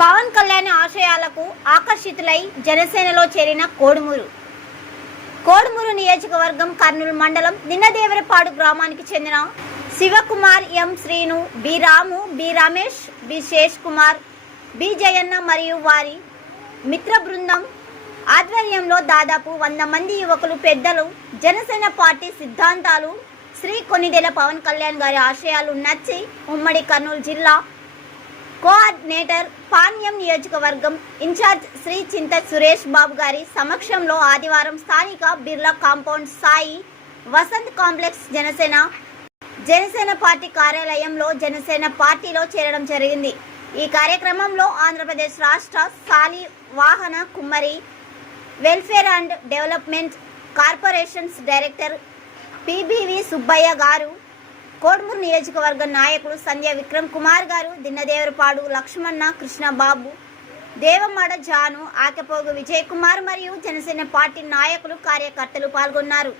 పవన్ కళ్యాణ్ ఆశయాలకు ఆకర్షితులై జనసేనలో చేరిన కోడుమూరు నియోజకవర్గం కర్నూలు మండలం నిన్నదేవరపాడు గ్రామానికి చెందిన Shivakumar, M Srinu, B Ramu, B Ramesh, B Shesh Kumar, B Jayanna మరియు వారి మిత్ర బృందం ఆధ్వర్యంలో దాదాపు 100 మంది యువకులు, పెద్దలు జనసేన పార్టీ సిద్ధాంతాలు, శ్రీ కొనిదెల పవన్ కళ్యాణ్ గారి ఆశయాలు నచ్చి ఉమ్మడి కర్నూలు జిల్లా కోఆర్డినేటర్, పాణ్యం నియోజకవర్గం ఇన్ఛార్జ్ శ్రీ చింత సురేష్ బాబు గారి సమక్షంలో ఆదివారం స్థానిక Birla compound Sai Vasant complex Janasena party కార్యాలయంలో జనసేన పార్టీలో చేరడం జరిగింది. ఈ కార్యక్రమంలో ఆంధ్రప్రదేశ్ రాష్ట్ర Shalivahana Kummari welfare and development corporations director PBV Subbaiah garu, Kodumuru నియోజకవర్గ నాయకుడు సంధ్య విక్రమ్ కుమార్ గారు, దిన్నదేవరపాడు లక్ష్మణ, కృష్ణబాబు, దేవమడ జాను, ఆకెపోగు విజయ్ కుమార్ మరియు జనసేన పార్టీ నాయకులు, కార్యకర్తలు పాల్గొన్నారు.